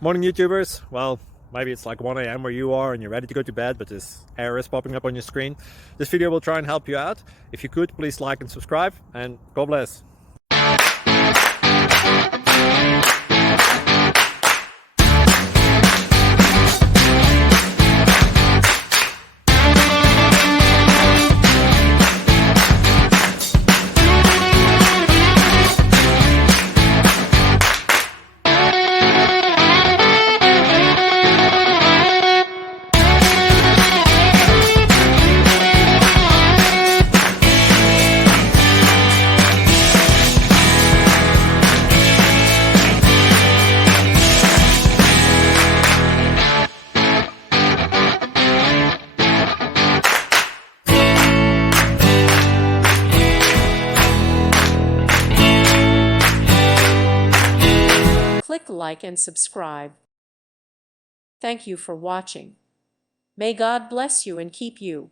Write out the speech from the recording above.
Morning, YouTubers. Well, maybe it's like 1 a.m. where you are and you're ready to go to bed, but this error is popping up on your screen. This video will try and help you out. If you could, please like and subscribe, and God bless. Click like and subscribe. Thank you for watching. May God bless you and keep you.